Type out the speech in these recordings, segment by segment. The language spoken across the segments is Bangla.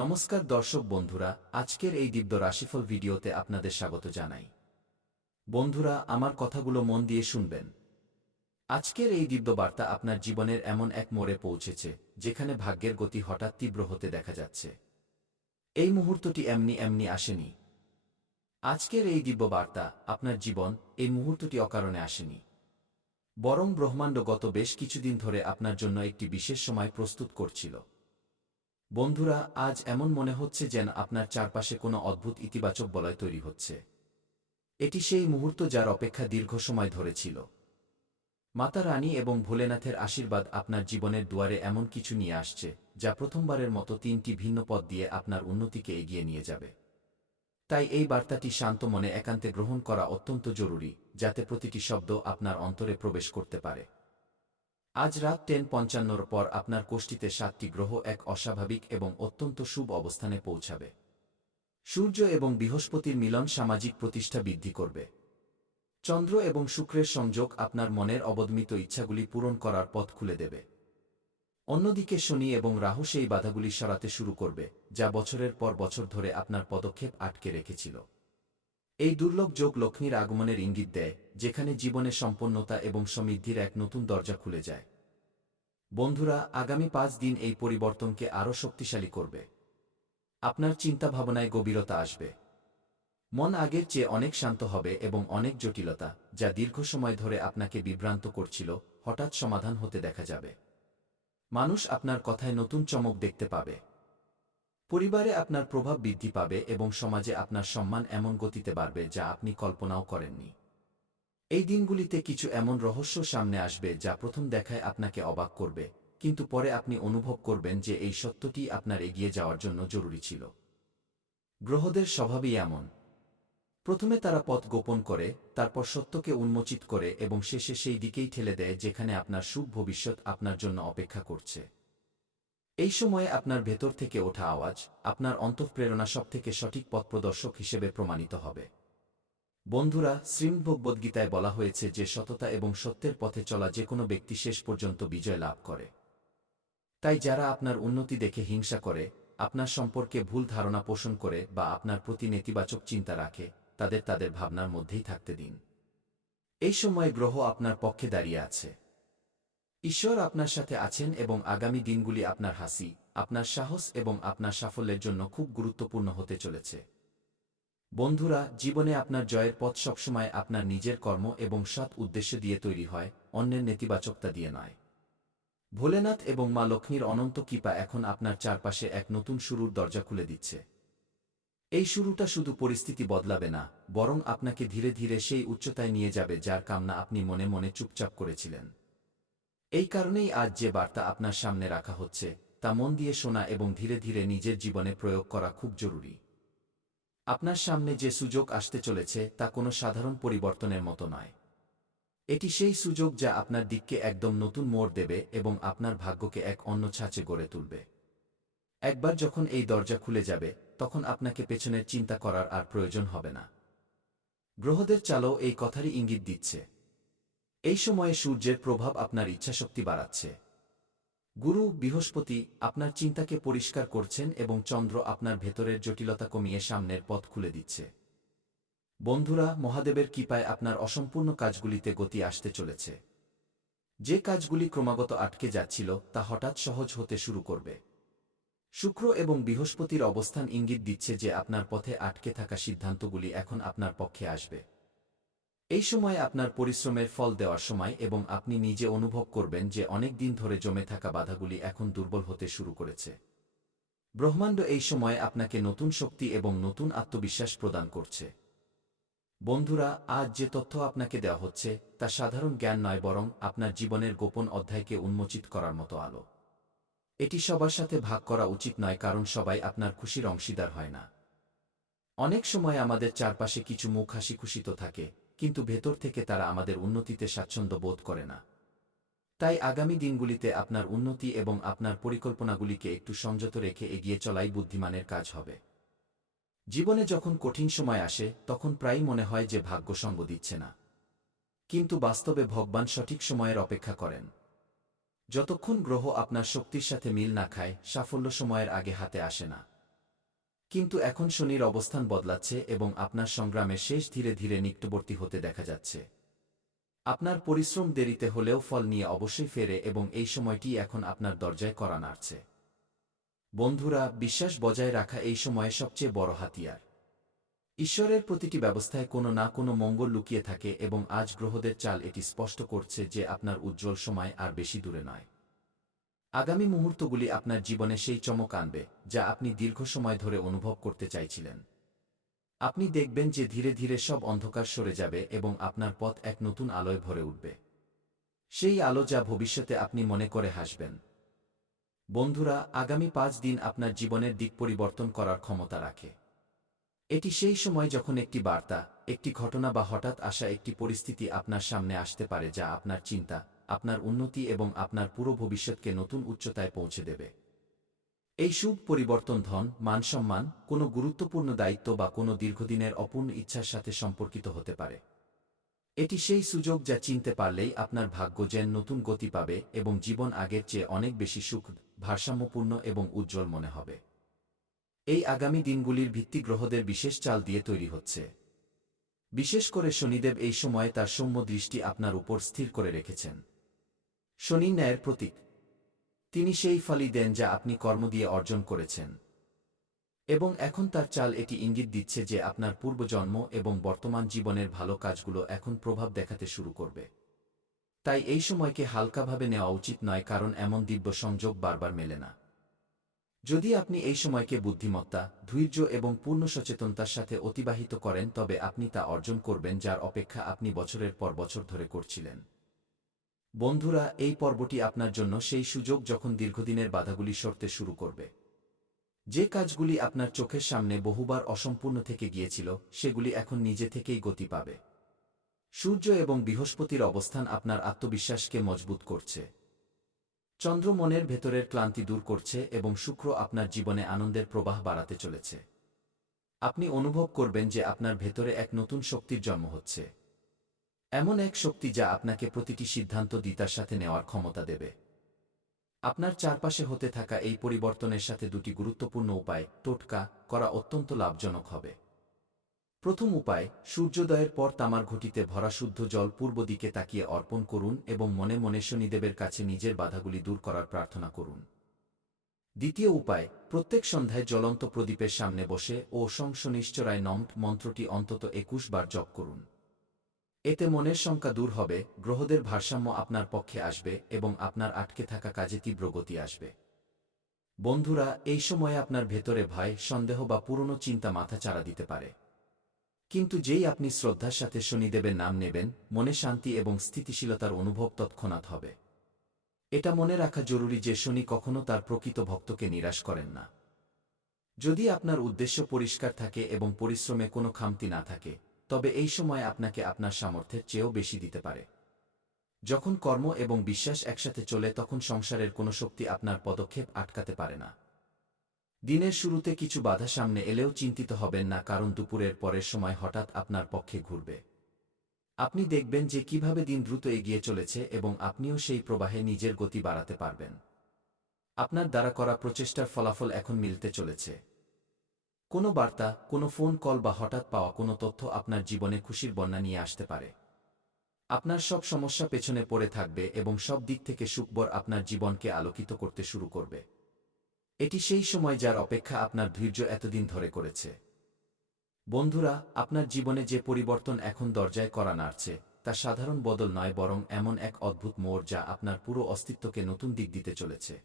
নমস্কার দর্শক বন্ধুরা, আজকের এই দিব্য রাশিফল ভিডিওতে আপনাদের স্বাগত জানাই। বন্ধুরা, আমার কথাগুলো মন দিয়ে শুনবেন। আজকের এই দিব্য বার্তা আপনার জীবনের এমন এক মোড়ে পৌঁছেছে যেখানে ভাগ্যের গতি হঠাৎ তীব্র হতে দেখা যাচ্ছে। এই মুহূর্তটি এমনি এমনি আসেনি। আজকের এই দিব্য বার্তা আপনার জীবন এই মুহূর্তটি অকারণে আসেনি, বরং ব্রহ্মাণ্ড গত বেশ কিছুদিন ধরে আপনার জন্য একটি বিশেষ সময় প্রস্তুত করছিল। বন্ধুরা, আজ এমন মনে হচ্ছে যেন আপনার চারপাশে কোনো অদ্ভুত ইতিবাচক বলয় তৈরি হচ্ছে। এটি সেই মুহূর্ত যার অপেক্ষা দীর্ঘ সময় ধরে ছিল। মাতা রানী এবং ভোলেনাথের আশীর্বাদ আপনার জীবনের দুয়ারে এমন কিছু নিয়ে আসছে যা প্রথমবারের মতো তিনটি ভিন্ন পথ দিয়ে আপনার উন্নতিকে এগিয়ে নিয়ে যাবে। তাই এই বার্তাটি শান্ত মনে একান্তে গ্রহণ করা অত্যন্ত জরুরি, যাতে প্রতিটি শব্দ আপনার অন্তরে প্রবেশ করতে পারে। আজ রাত 10:55 পর আপনার কোষ্ঠীতে 7টি গ্রহ এক অস্বাভাবিক এবং অত্যন্ত শুভ অবস্থানে পৌঁছাবে। সূর্য এবং বৃহস্পতির মিলন সামাজিক প্রতিষ্ঠা বৃদ্ধি করবে। চন্দ্র এবং শুক্রের সংযোগ আপনার মনের অবদমিত ইচ্ছাগুলি পূরণ করার পথ খুলে দেবে। অন্যদিকে শনি এবং রাহু সেই বাধাগুলি সরাতে শুরু করবে যা বছরের পর বছর ধরে আপনার পদক্ষেপ আটকে রেখেছিল। এই দুর্লভ যোগ লক্ষ্মীর আগমনের ইঙ্গিত দেয়, যেখানে জীবনে সম্পন্নতা এবং সমৃদ্ধির এক নতুন দরজা খুলে যায়। বন্ধুরা, আগামী 5 দিন এই পরিবর্তনকে আরও শক্তিশালী করবে। আপনার চিন্তাভাবনায় গভীরতা আসবে। মন আগের চেয়ে অনেক শান্ত হবে এবং অনেক জটিলতা, যা দীর্ঘ সময় ধরে আপনাকে বিভ্রান্ত করছিল, হঠাৎ সমাধান হতে দেখা যাবে। মানুষ আপনার কথায় নতুন চমক দেখতে পাবে। পরিবারে আপনার প্রভাব বৃদ্ধি পাবে এবং সমাজে আপনার সম্মান এমন গতিতে বাড়বে যা আপনি কল্পনাও করেননি। এই দিনগুলিতে কিছু এমন রহস্য সামনে আসবে যা প্রথম দেখায় আপনাকে অবাক করবে, কিন্তু পরে আপনি অনুভব করবেন যে এই সত্যটি আপনার এগিয়ে যাওয়ার জন্য জরুরি ছিল। গ্রহদের স্বভাবই এমন। প্রথমে তারা পথ গোপন করে, তারপর সত্যকে উন্মোচিত করে এবং শেষে সেই দিকেই ঠেলে দেয় যেখানে আপনার শুভ ভবিষ্যৎ আপনার জন্য অপেক্ষা করছে। এই সময়ে আপনার ভেতর থেকে ওঠা আওয়াজ, আপনার অন্তঃপ্রেরণা সবথেকে সঠিক পথপ্রদর্শক হিসেবে প্রমাণিত হবে। বন্ধুরা, শ্রীমদ্ভগবদ্গীতায় বলা হয়েছে যে সততা এবং সত্যের পথে চলা যে কোনো ব্যক্তি শেষ পর্যন্ত বিজয় লাভ করে। তাই যারা আপনার উন্নতি দেখে হিংসা করে, আপনার সম্পর্কে ভুল ধারণা পোষণ করে বা আপনার প্রতি নেতিবাচক চিন্তা রাখে, তাদের ভাবনার মধ্যেই থাকতে দিন। এই সময় গ্রহ আপনার পক্ষে দাঁড়িয়ে আছে। ঈশ্বর আপনার সাথে আছেন এবং আগামী দিনগুলি আপনার হাসি, আপনার সাহস এবং আপনার সাফল্যের জন্য খুব গুরুত্বপূর্ণ হতে চলেছে। বন্ধুরা, জীবনে আপনার জয়ের পথ সবসময় আপনার নিজের কর্ম এবং সৎ উদ্দেশ্য দিয়ে তৈরি হয়, অন্যের নেতিবাচকতা দিয়ে নয়। ভোলেনাথ এবং মা লক্ষ্মীর অনন্ত কৃপা এখন আপনার চারপাশে এক নতুন শুরুর দরজা খুলে দিচ্ছে। এই শুরুটা শুধু পরিস্থিতি বদলাবে না, বরং আপনাকে ধীরে ধীরে সেই উচ্চতায় নিয়ে যাবে যার কামনা আপনি মনে মনে চুপচাপ করেছিলেন। এই কারণেই আজ যে বার্তা আপনার সামনে রাখা হচ্ছে তা মন দিয়ে শোনা এবং ধীরে ধীরে নিজের জীবনে প্রয়োগ করা খুব জরুরি। আপনার সামনে যে সুযোগ আসতে চলেছে তা কোনো সাধারণ পরিবর্তনের মতো নয়। এটি সেই সুযোগ যা আপনার দিককে একদম নতুন মোড় দেবে এবং আপনার ভাগ্যকে এক অন্য ছাঁচে গড়ে তুলবে। একবার যখন এই দরজা খুলে যাবে, তখন আপনাকে পেছনের চিন্তা করার আর প্রয়োজন হবে না। গ্রহদের চালও এই কথারই ইঙ্গিত দিচ্ছে। এই সময়ে সূর্যের প্রভাব আপনার ইচ্ছাশক্তি বাড়াচ্ছে। গুরু, বৃহস্পতি আপনার চিন্তাকে পরিষ্কার করছেন এবং চন্দ্র আপনার ভেতরের জটিলতা কমিয়ে সামনের পথ খুলে দিচ্ছে। বন্ধুরা, মহাদেবের কৃপায় আপনার অসম্পূর্ণ কাজগুলিতে গতি আসতে চলেছে। যে কাজগুলি ক্রমাগত আটকে যাচ্ছিল তা হঠাৎ সহজ হতে শুরু করবে। শুক্র এবং বৃহস্পতির অবস্থান ইঙ্গিত দিচ্ছে যে আপনার পথে আটকে থাকা সিদ্ধান্তগুলি এখন আপনার পক্ষে আসবে। এই সময় আপনার পরিশ্রমের ফল দেওয়ার সময় এবং আপনি নিজে অনুভব করবেন যে অনেক দিন ধরে জমে থাকা বাধাগুলি এখন দুর্বল হতে শুরু করেছে। ব্রহ্মাণ্ড এই সময় আপনাকে নতুন শক্তি এবং নতুন আত্মবিশ্বাস প্রদান করছে। বন্ধুরা, আজ যে তথ্য আপনাকে দেওয়া হচ্ছে তা সাধারণ জ্ঞান নয়, বরং আপনার জীবনের গোপন অধ্যায়কে উন্মোচিত করার মতো আলো। এটি সবার সাথে ভাগ করা উচিত নয়, কারণ সবাই আপনার খুশির অংশীদার হয় না। অনেক সময় আমাদের চারপাশে কিছু মুখ হাসিখুশি তো থাকে, কিন্তু ভেতর থেকে তারা আমাদের উন্নতিতে স্বাচ্ছন্দ্য বোধ করে না। তাই আগামী দিনগুলিতে আপনার উন্নতি এবং আপনার পরিকল্পনাগুলিকে একটু সংযত রেখে এগিয়ে চলাই বুদ্ধিমানের কাজ হবে। জীবনে যখন কঠিন সময় আসে তখন প্রায়ই মনে হয় যে ভাগ্য সঙ্গ দিচ্ছে না, কিন্তু বাস্তবে ভগবান সঠিক সময়ের অপেক্ষা করেন। যতক্ষণ গ্রহ আপনার শক্তির সাথে মিল না খায়, সাফল্য সময়ের আগে হাতে আসে না। কিন্তু এখন শনির অবস্থান বদলাচ্ছে এবং আপনার সংগ্রামের শেষ ধীরে ধীরে নিকটবর্তী হতে দেখা যাচ্ছে। আপনার পরিশ্রম দেরিতে হলেও ফল নিয়ে অবশ্যই ফেরে এবং এই সময়টি এখন আপনার দরজায় কড়া নাড়ছে। বন্ধুরা, বিশ্বাস বজায় রাখা এই সময়ে সবচেয়ে বড় হাতিয়ার। ঈশ্বরের প্রতিটি ব্যবস্থায় কোনো না কোনো মঙ্গল লুকিয়ে থাকে এবং আজ গ্রহদের চাল এটি স্পষ্ট করছে যে আপনার উজ্জ্বল সময় আর বেশি দূরে নয়। আগামী মুহূর্তগুলি আপনার জীবনে সেই চমক আনবে যা আপনি দীর্ঘ সময় ধরে অনুভব করতে চাইছিলেন। আপনি দেখবেন যে ধীরে ধীরে সব অন্ধকার সরে যাবে এবং আপনার পথ এক নতুন আলোয় ভরে উঠবে। সেই আলো যা ভবিষ্যতে আপনি মনে করে হাসবেন। বন্ধুরা, আগামী 5 দিন আপনার জীবনের দিক পরিবর্তন করার ক্ষমতা রাখে। এটি সেই সময় যখন একটি বার্তা, একটি ঘটনা বা হঠাৎ আসা একটি পরিস্থিতি আপনার সামনে আসতে পারে যা আপনার চিন্তা, আপনার উন্নতি এবং আপনার পুরো ভবিষ্যৎকে নতুন উচ্চতায় পৌঁছে দেবে। এই শুভ পরিবর্তন ধন, মান-সম্মান, কোনো গুরুত্বপূর্ণ দায়িত্ব বা কোনো দীর্ঘদিনের অপূর্ণ ইচ্ছার সাথে সম্পর্কিত হতে পারে। এটি সেই সুযোগ যা চিনতে পারলেই আপনার ভাগ্য যেন নতুন গতি পাবে এবং জীবন আগের চেয়ে অনেক বেশি সুখ, ভারসাম্যপূর্ণ এবং উজ্জ্বল মনে হবে। এই আগামী দিনগুলির ভিত্তি গ্রহদের বিশেষ চাল দিয়ে তৈরি হচ্ছে। বিশেষ করে শনিদেব এই সময়ে তার সৌম্য দৃষ্টি আপনার উপর স্থির করে রেখেছেন। শনি ন্যায়ের প্রতীক। তিনি সেই ফলই দেন যা আপনি কর্ম দিয়ে অর্জন করেছেন। এবং এখন তার চাল এটি ইঙ্গিত দিচ্ছে যে আপনার পূর্বজন্ম এবং বর্তমান জীবনের ভালো কাজগুলো এখন প্রভাব দেখাতে শুরু করবে। তাই এই সময়কে হালকাভাবে নেওয়া উচিত নয়, কারণ এমন দিব্য সংযোগ বারবার মেলে না। যদি আপনি এই সময়কে বুদ্ধিমত্তা, ধৈর্য এবং পূর্ণ সচেতনতার সাথে অতিবাহিত করেন তবে আপনি তা অর্জন করবেন যার অপেক্ষা আপনি বছরের পর বছর ধরে করছিলেন। বন্ধুরা, এই পর্বটি আপনার জন্য সেই সুযোগ যখন দীর্ঘদিনের বাধাগুলি সরতে শুরু করবে। যে কাজগুলি আপনার চোখের সামনে বহুবার অসম্পূর্ণ থেকে গিয়েছিল সেগুলি এখন নিজে থেকেই গতি পাবে। সূর্য এবং বৃহস্পতির অবস্থান আপনার আত্মবিশ্বাসকে মজবুত করছে। চন্দ্র মনের ভেতরের ক্লান্তি দূর করছে এবং শুক্র আপনার জীবনে আনন্দের প্রবাহ বাড়াতে চলেছে। আপনি অনুভব করবেন যে আপনার ভেতরে এক নতুন শক্তির জন্ম হচ্ছে। এমন এক শক্তি যা আপনাকে প্রতিটি সিদ্ধান্ত দ্বিতার সাথে নেওয়ার ক্ষমতা দেবে। আপনার চারপাশে হতে থাকা এই পরিবর্তনের সাথে দুটি গুরুত্বপূর্ণ উপায় টোটকা করা অত্যন্ত লাভজনক হবে। প্রথম উপায়, সূর্যোদয়ের পর তামার ঘটিতে ভরা শুদ্ধ জল পূর্ব দিকে তাকিয়ে অর্পণ করুন এবং মনে মনে শনিদেবের কাছে নিজের বাধাগুলি দূর করার প্রার্থনা করুন। দ্বিতীয় উপায়, প্রত্যেক সন্ধ্যায় জ্বলন্ত প্রদীপের সামনে বসে ও শং শনিশ্চরায় নম মন্ত্রটি অন্তত 21 বার জপ করুন। এতে মনের শঙ্কা দূর হবে, গ্রহদের ভারসাম্য আপনার পক্ষে আসবে এবং আপনার আটকে থাকা কাজে তীব্র গতি আসবে। বন্ধুরা, এই সময়ে আপনার ভেতরে ভয়, সন্দেহ বা পুরনো চিন্তা মাথাচাড়া দিতে পারে। কিন্তু যেই আপনি শ্রদ্ধার সাথে শনিদেবের নাম নেবেন, মনে শান্তি এবং স্থিতিশীলতার অনুভব তৎক্ষণাৎ হবে। এটা মনে রাখা জরুরি যে শনি কখনো তার প্রকৃত ভক্তকে নিরাশ করেন না। যদি আপনার উদ্দেশ্য পরিষ্কার থাকে এবং পরিশ্রমে কোনো খামতি না থাকে, তবে এই সময় আপনাকে আপনার সামর্থ্যের চেয়েও বেশি দিতে পারে। যখন কর্ম এবং বিশ্বাস একসাথে চলে তখন সংসারের কোনো শক্তি আপনার পদক্ষেপ আটকাতে পারে না। দিনের শুরুতে কিছু বাধা সামনে এলেও চিন্তিত হবেন না, কারণ দুপুরের পরের সময় হঠাৎ আপনার পক্ষে ঘুরবে। আপনি দেখবেন যে কিভাবে দিন দ্রুত এগিয়ে চলেছে এবং আপনিও সেই প্রবাহে নিজের গতি বাড়াতে পারবেন। আপনার দ্বারা করা প্রচেষ্টার ফলাফল এখন মিলতে চলেছে। কোনো বার্তা, কোনো ফোন কল বা হঠাৎ পাওয়া কোনো তথ্য আপনার জীবনে খুশির বন্যা নিয়ে আসতে পারে। আপনার সব সমস্যা পেছনে পড়ে থাকবে এবং সব দিক থেকে সুখবর আপনার জীবনকে আলোকিত করতে শুরু করবে। এটি সেই সময় যার অপেক্ষা আপনার ধৈর্য এতদিন ধরে করেছে। বন্ধুরা, আপনার জীবনে যে পরিবর্তন এখন দরজায় কড়া নাড়ছে তা সাধারণ বদল নয়, বরং এমন এক অদ্ভুত মোড় যা আপনার পুরো অস্তিত্বকে নতুন দিক দিতে চলেছে।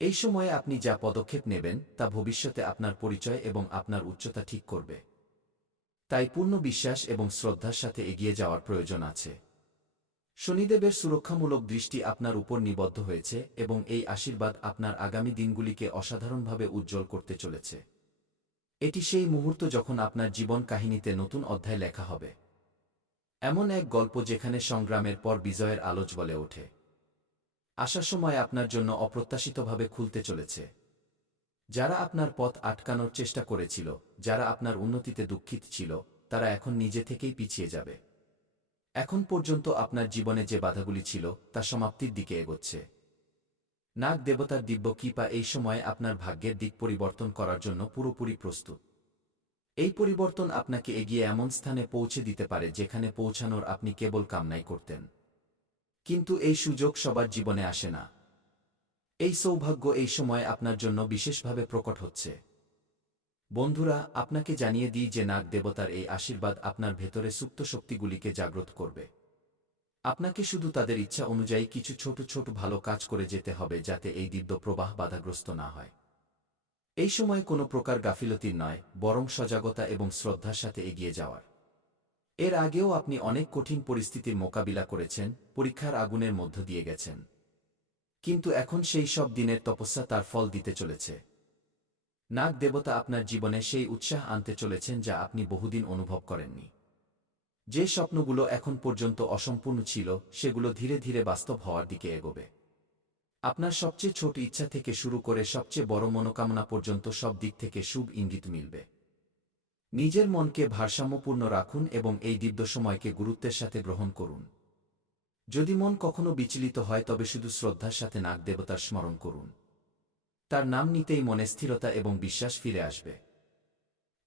এই সময়ে আপনি যা পদক্ষেপ নেবেন তা ভবিষ্যতে আপনার পরিচয় এবং আপনার উচ্চতা ঠিক করবে। তাই পূর্ণ বিশ্বাস এবং শ্রদ্ধার সাথে এগিয়ে যাওয়ার প্রয়োজন আছে। শনিদেবের সুরক্ষামূলক দৃষ্টি আপনার উপর নিবদ্ধ হয়েছে এবং এই আশীর্বাদ আপনার আগামী দিনগুলিকে অসাধারণভাবে উজ্জ্বল করতে চলেছে। এটি সেই মুহূর্ত যখন আপনার জীবন কাহিনীতে নতুন অধ্যায় লেখা হবে। এমন এক গল্প যেখানে সংগ্রামের পর বিজয়ের আলো জ্বলে ওঠে। আসার সময় আপনার জন্য অপ্রত্যাশিতভাবে খুলতে চলেছে। যারা আপনার পথ আটকানোর চেষ্টা করেছিল, যারা আপনার উন্নতিতে দুঃখিত ছিল, তারা এখন নিজে থেকেই পিছিয়ে যাবে। এখন পর্যন্ত আপনার জীবনে যে বাধাগুলি ছিল তা সমাপ্তির দিকে এগোচ্ছে। নাগ দেবতার দিব্য কৃপা এই সময়ে আপনার ভাগ্যের দিক পরিবর্তন করার জন্য পুরোপুরি প্রস্তুত। এই পরিবর্তন আপনাকে এগিয়ে এমন স্থানে পৌঁছে দিতে পারে যেখানে পৌঁছানোর আপনি কেবল কামনাই করতেন। কিন্তু এই সুযোগ সবার জীবনে আসে না। এই সৌভাগ্য এই সময় আপনার জন্য বিশেষভাবে প্রকট হচ্ছে। বন্ধুরা, আপনাকে জানিয়ে দিই যে নাগ দেবতার এই আশীর্বাদ আপনার ভেতরে সুপ্ত শক্তিগুলিকে জাগ্রত করবে। আপনাকে শুধু তাদের ইচ্ছা অনুযায়ী কিছু ছোট ছোট ভালো কাজ করে যেতে হবে যাতে এই দিব্য প্রবাহ বাধাগ্রস্ত না হয়। এই সময় কোনো প্রকার গাফিলতির নয়, বরং সজাগতা এবং শ্রদ্ধার সাথে এগিয়ে যাওয়ার। এর আগেও আপনি অনেক কঠিন পরিস্থিতির মোকাবিলা করেছেন, পরীক্ষার আগুনের মধ্য দিয়ে গেছেন। কিন্তু এখন সেই সব দিনের তপস্যা তার ফল দিতে চলেছে। নাগ দেবতা আপনার জীবনে সেই উৎসাহ আনতে চলেছেন যা আপনি বহুদিন অনুভব করেননি। যে স্বপ্নগুলো এখন পর্যন্ত অসম্পূর্ণ ছিল সেগুলো ধীরে ধীরে বাস্তব হওয়ার দিকে এগোবে। আপনার সবচেয়ে ছোট ইচ্ছা থেকে শুরু করে সবচেয়ে বড় মনোকামনা পর্যন্ত সব দিক থেকে শুভ ইঙ্গিত মিলবে। নিজের মনকে ভারসাম্যপূর্ণ রাখুন এবং এই দিব্য সময়কে গুরুত্বের সাথে গ্রহণ করুন। যদি মন কখনো বিচলিত হয় তবে শুধু শ্রদ্ধার সাথে নাগ দেবতার স্মরণ করুন। তার নাম নিতেই মনে স্থিরতা এবং বিশ্বাস ফিরে আসবে।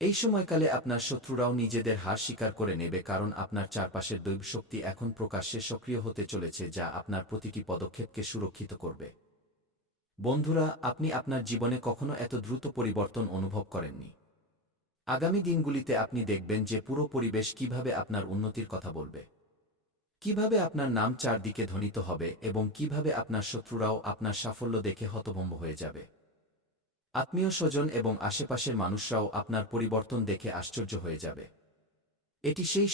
এই সময়কালে আপনার শত্রুরাও নিজেদের হার স্বীকার করে নেবে, কারণ আপনার চারপাশের দৈব শক্তি এখন প্রকাশ্যে সক্রিয় হতে চলেছে যা আপনার প্রতিটি পদক্ষেপকে সুরক্ষিত করবে। বন্ধুরা, আপনি আপনার জীবনে কখনো এত দ্রুত পরিবর্তন অনুভব করেননি। আগামী দিনগুলিতে আপনি দেখবেন যে পুরো পরিবেশ কিভাবে আপনার উন্নতির কথা বলবে, কিভাবে আপনার নাম চারদিকে ধ্বনিত হবে এবং কিভাবে আপনার শত্রুরাও আপনার সাফল্য দেখে হতভম্ব হয়ে যাবে। আত্মীয় স্বজন এবং আশেপাশের মানুষরাও আপনার পরিবর্তন দেখে আশ্চর্য হয়ে যাবে। এটি সেই